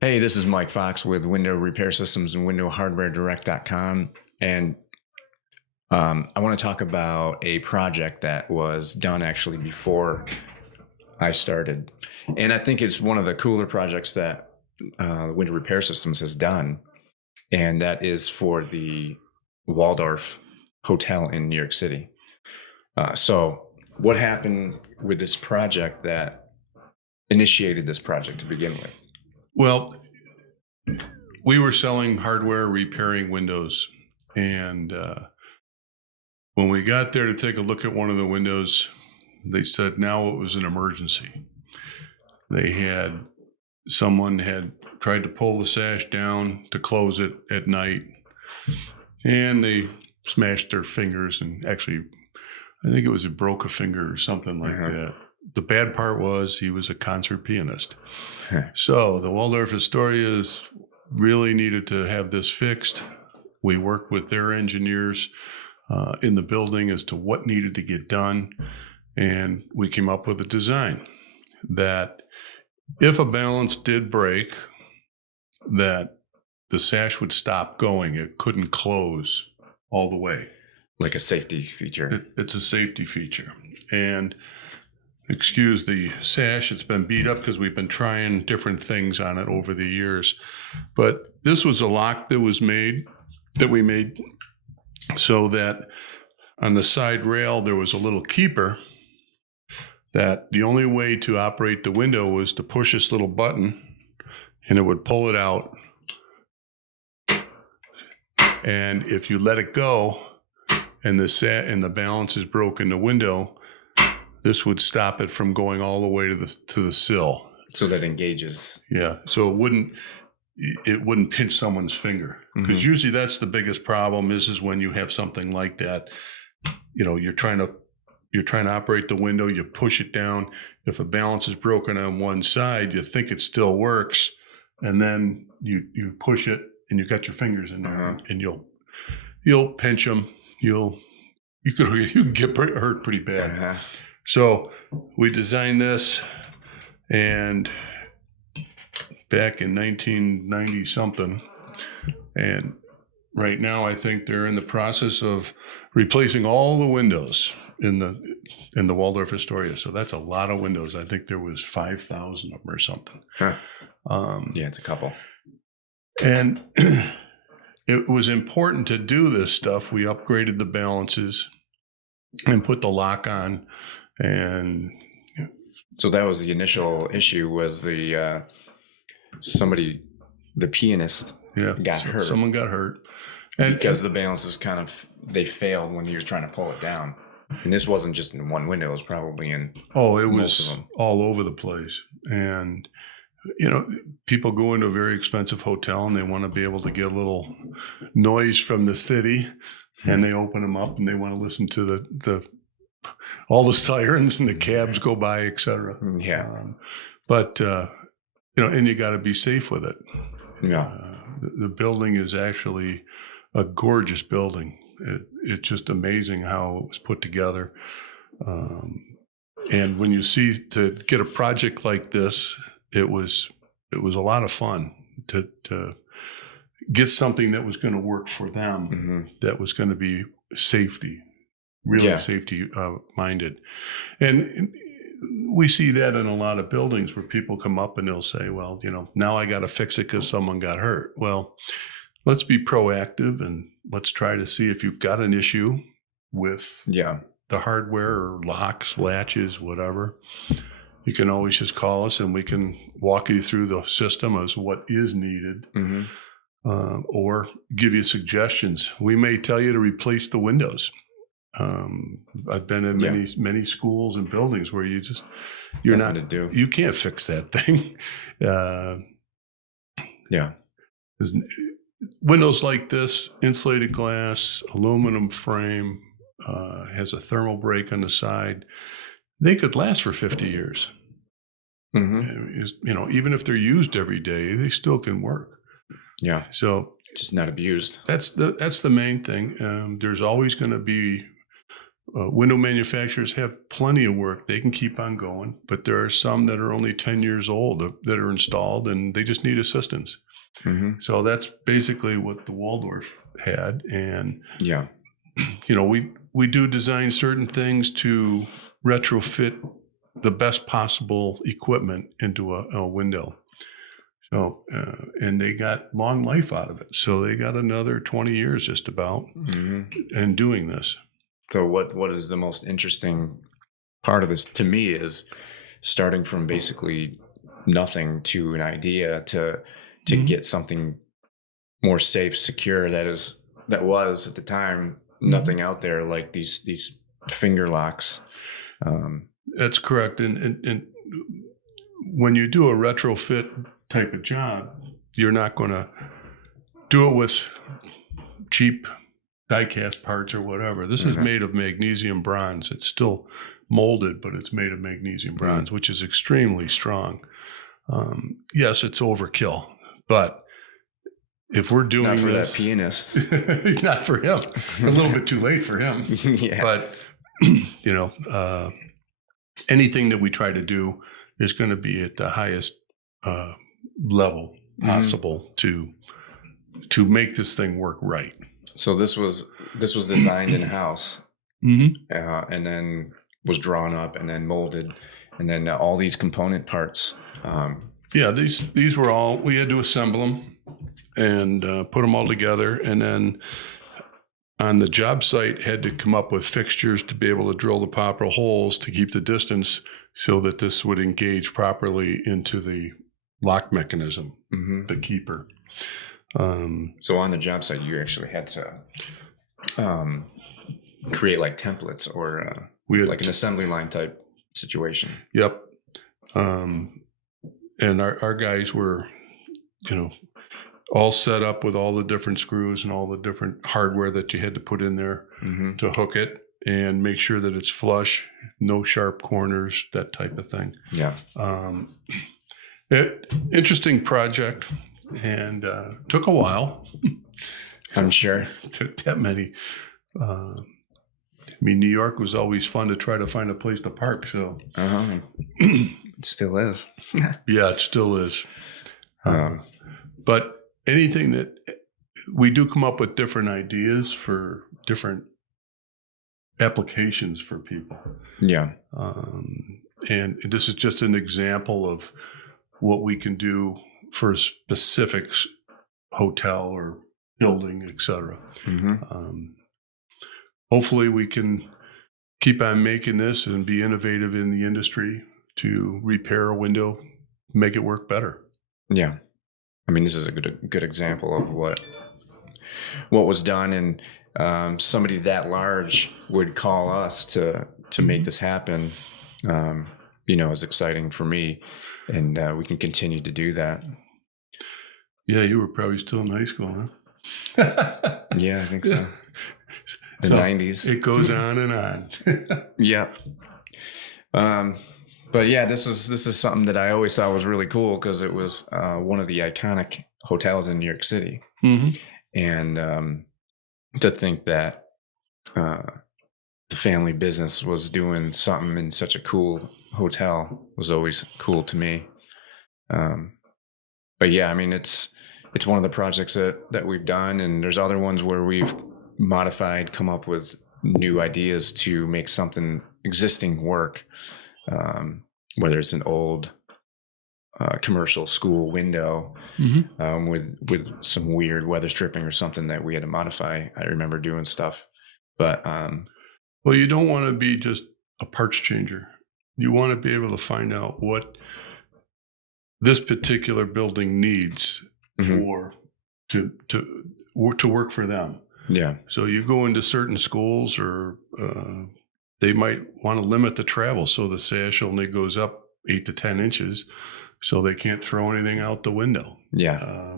Hey, this is Mike Fox with Window Repair Systems and WindowHardwareDirect.com. And I want to talk about a project that was done actually before I started. And I think it's one of the cooler projects that Window Repair Systems has done. And that is for the Waldorf Hotel in New York City. So what happened with this project that initiated this project to begin with? Well, we were selling hardware, repairing windows. And when we got there to take a look at one of the windows, they said now it was an emergency. Someone had tried to pull the sash down to close it at night, and they smashed their fingers, and actually, I think it broke a finger or something like that. The bad part was he was a concert pianist. So the Waldorf Astoria really needed to have this fixed. We worked with their engineers in the building as to what needed to get done. And we came up with a design that if a balance did break, that the sash would stop going. It couldn't close all the way. Like a safety feature. It's a safety feature. And excuse the sash, it's been beat up because we've been trying different things on it over the years. But this was a lock that we made so that on the side rail there was a little keeper that the only way to operate the window was to push this little button and it would pull it out. And if you let it go and the balance is broken, the window, this would stop it from going all the way to the sill. So that engages. Yeah. So it wouldn't pinch someone's finger, because usually that's the biggest problem is when you have something like that. You're trying to operate the window, you push it down. If a balance is broken on one side, you think it still works, and then you push it and you got your fingers in there, and you'll pinch them. You could get hurt pretty bad. So we designed this, and back in 1990 something, and right now I think they're in the process of replacing all the windows in the Waldorf Astoria. So that's a lot of windows. I think there was 5,000 of them or something. Yeah, it's a couple. And it was important to do this stuff. We upgraded the balances and put the lock on. And so that was the initial issue, was the pianist got hurt. Someone got hurt. Because the balances they failed when he was trying to pull it down. And this wasn't just in one window, it was probably in most of them. All over the place. And people go into a very expensive hotel and they want to be able to get a little noise from the city, and they open them up and they want to listen to all the sirens and the cabs go by, etc. Yeah. And you got to be safe with it. Yeah. The building is actually a gorgeous building. It's just amazing how it was put together. And when you see, to get a project like this, it was a lot of fun to get something that was going to work for them, that was going to be safety minded. And we see that in a lot of buildings where people come up and they'll say, well, now I got to fix it because someone got hurt. Well, let's be proactive and let's try to see if you've got an issue with the hardware or locks, latches, whatever. You can always just call us and we can walk you through the system as what is needed, or give you suggestions. We may tell you to replace the windows. I've been in many schools and buildings where you can't fix that thing. Windows like this, insulated glass, aluminum frame, has a thermal break on the side. They could last for 50 years. Even if they're used every day, they still can work. Yeah. So just not abused. That's the main thing. There's always going to be Window manufacturers have plenty of work. They can keep on going, but there are some that are only 10 years old that are installed, and they just need assistance. Mm-hmm. So that's basically what the Waldorf had. And, Yeah. We do design certain things to retrofit the best possible equipment into a window. So, and they got long life out of it. So they got another 20 years just about in doing this. So what is the most interesting part of this to me is starting from basically nothing to an idea to get something more safe, secure that was at the time nothing out there like these finger locks. That's correct. And when you do a retrofit type of job, you're not going to do it with cheap die-cast parts or whatever. This is made of magnesium bronze. It's still molded, but it's made of magnesium bronze, which is extremely strong. Yes, it's overkill, but if we're doing not for this, that pianist, not for him, a little bit too late for him. Yeah. But anything that we try to do is going to be at the highest level possible to make this thing work right. So this was designed in house, and then was drawn up and then molded, and then all these component parts. These were all, we had to assemble them and put them all together, and then on the job site had to come up with fixtures to be able to drill the proper holes to keep the distance so that this would engage properly into the lock mechanism, the keeper. So on the job site, you actually had to create like templates or like an assembly line type situation. Yep. And our guys were, all set up with all the different screws and all the different hardware that you had to put in there to hook it and make sure that it's flush, no sharp corners, that type of thing. Yeah. Interesting project, and took a while. I'm sure. Took that many. New York was always fun to try to find a place to park. So it still is. Yeah, it still is. But anything that we do come up with different ideas for different applications for people. Yeah. And this is just an example of what we can do for a specific hotel or building, etc. Hopefully we can keep on making this and be innovative in the industry to repair a window, make it work better. Yeah. This is a good example of what was done, and somebody that large would call us to make this happen. Is exciting for me, and we can continue to do that. Yeah, you were probably still in high school, huh? Yeah, I think so. The 90s. It goes on and on. Yeah. But yeah, this is something that I always thought was really cool because it was one of the iconic hotels in New York City, and to think that the family business was doing something in such a cool hotel was always cool to me. But yeah, it's one of the projects that we've done, and there's other ones where we've modified, come up with new ideas to make something existing work. Whether it's an old commercial school window with some weird weather stripping or something that we had to modify. I remember doing stuff, but well, you don't want to be just a parts changer. You want to be able to find out what this particular building needs for to work for them. Yeah. So you go into certain schools, or they might want to limit the travel, so the sash only goes up 8 to 10 inches, so they can't throw anything out the window. Yeah.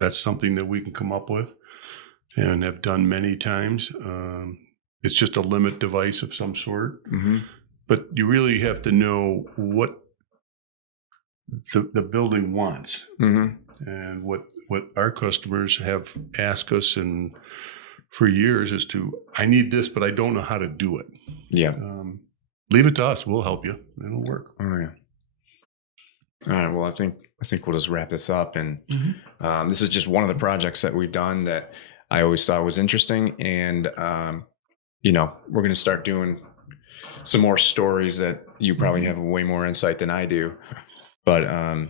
That's something that we can come up with and have done many times. It's just a limit device of some sort, but you really have to know what the building wants. And what our customers have asked us and for years as to, I need this, but I don't know how to do it. Yeah. Leave it to us. We'll help you. It'll work. Oh, yeah. All right. Well, I think we'll just wrap this up. And this is just one of the projects that we've done that I always thought was interesting. And, we're going to start doing some more stories that you probably have way more insight than I do. But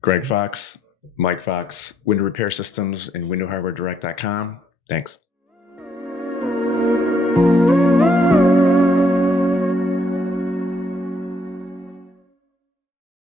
Greg Fox, Mike Fox, Window Repair Systems, and WindowHardwareDirect.com. Thanks.